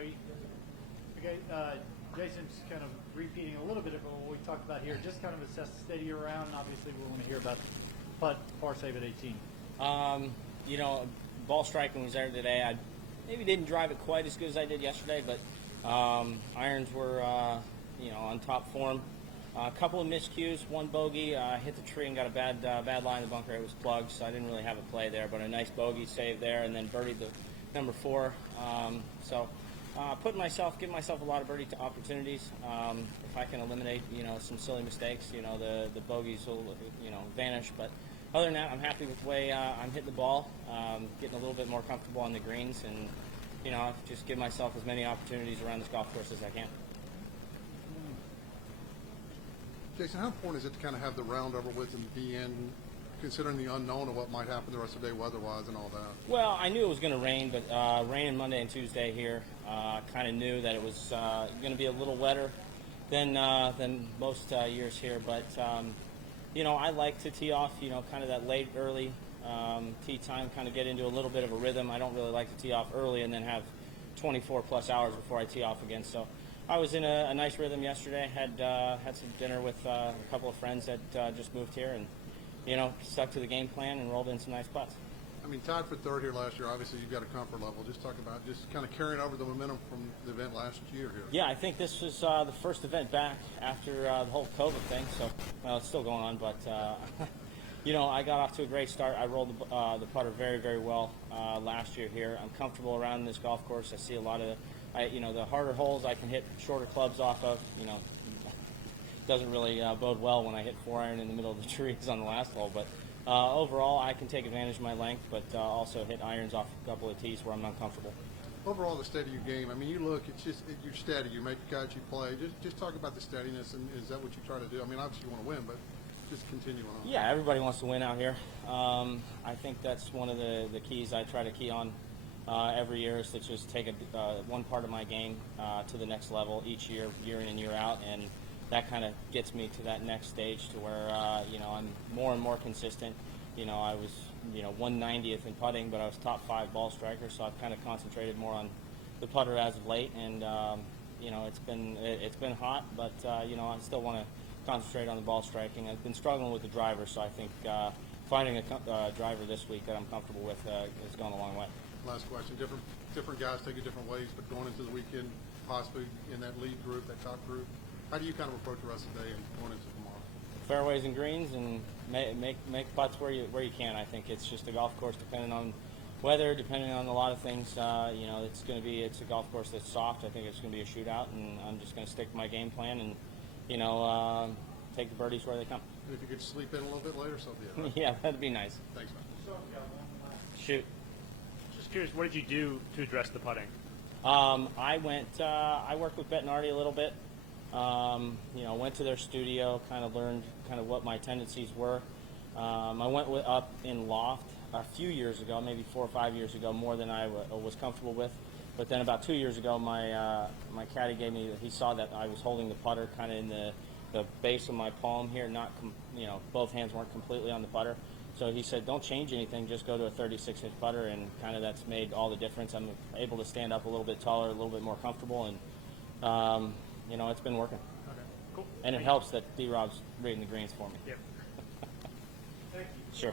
Okay, Jason's kind of repeating a little bit of what we talked about here. Just kind of assess the state of your round. Obviously, we want to hear about putt par save at 18. You know, ball striking was there today. I maybe didn't drive it quite as good as I did yesterday, but irons were, on top form. A couple of miscues, one bogey, hit the tree and got a bad line in the bunker. It was plugged, so I didn't really have a play there, but a nice bogey save there, and then birdied the number 4. Give myself a lot of birdie opportunities. If I can eliminate, some silly mistakes, the bogeys will, vanish. But other than that, I'm happy with the way I'm hitting the ball, getting a little bit more comfortable on the greens, and, just give myself as many opportunities around this golf course as I can. Jason, how important is it to kind of have the round over with and be in, considering the unknown of what might happen the rest of the day weather-wise and all that? Well, I knew it was going to rain, but raining Monday and Tuesday here, kind of knew that it was going to be a little wetter than most years here. But, I like to tee off, kind of that late, early tee time, kind of get into a little bit of a rhythm. I don't really like to tee off early and then have 24-plus hours before I tee off again. So I was in a nice rhythm yesterday, had some dinner with a couple of friends that just moved here, and stuck to the game plan and rolled in some nice putts. I mean, tied for third here last year, obviously you've got a comfort level. Just talk about just kind of carrying over the momentum from the event last year here. Yeah, I think this was the first event back after the whole COVID thing, so it's still going on, but I got off to a great start. I rolled the putter very, very well last year here. I'm comfortable around this golf course. I see a lot of the harder holes I can hit shorter clubs off of. Doesn't really bode well when I hit 4-iron in the middle of the trees on the last hole, but overall I can take advantage of my length, but also hit irons off a couple of tees where I'm uncomfortable. Overall, the state of your game, I mean, you look, it's just, you're steady, you make the guys you play. Just talk about the steadiness, and is that what you try to do? I mean, obviously you want to win, but just continuing on. Yeah, everybody wants to win out here. I think that's one of the keys I try to key on every year, is to just take one part of my game to the next level each year, year in and year out, and that kind of gets me to that next stage to where, I'm more and more consistent. I was, 190th in putting, but I was top 5 ball striker, so I've kind of concentrated more on the putter as of late, and, it's been hot, but, I still want to concentrate on the ball striking. I've been struggling with the driver, so I think finding a driver this week that I'm comfortable with has gone a long way. Last question, different guys take it different ways, but going into the weekend, possibly in that lead group, that top group, how do you kind of approach the rest of the day and going into tomorrow? Fairways and greens, and make putts where you can. I think it's just a golf course, depending on weather, depending on a lot of things. It's a golf course that's soft. I think it's going to be a shootout, and I'm just going to stick to my game plan and take the birdies where they come. And if you could sleep in a little bit later, so be it. Right? Yeah, that'd be nice. Thanks, man. Shoot. Just curious, what did you do to address the putting? I worked with Bettinardi a little bit. Went to their studio, kind of learned kind of what my tendencies were. I went up in loft a few years ago, maybe 4 or 5 years ago, more than I was comfortable with. But then about 2 years ago, my caddy he saw that I was holding the putter kind of in the base of my palm here, not both hands weren't completely on the putter. So he said, don't change anything, just go to a 36-inch putter, and kind of that's made all the difference. I'm able to stand up a little bit taller, a little bit more comfortable, and it's been working. Okay, cool. And it helps that D-Rob's reading the greens for me. Yep. Thank you. Sure.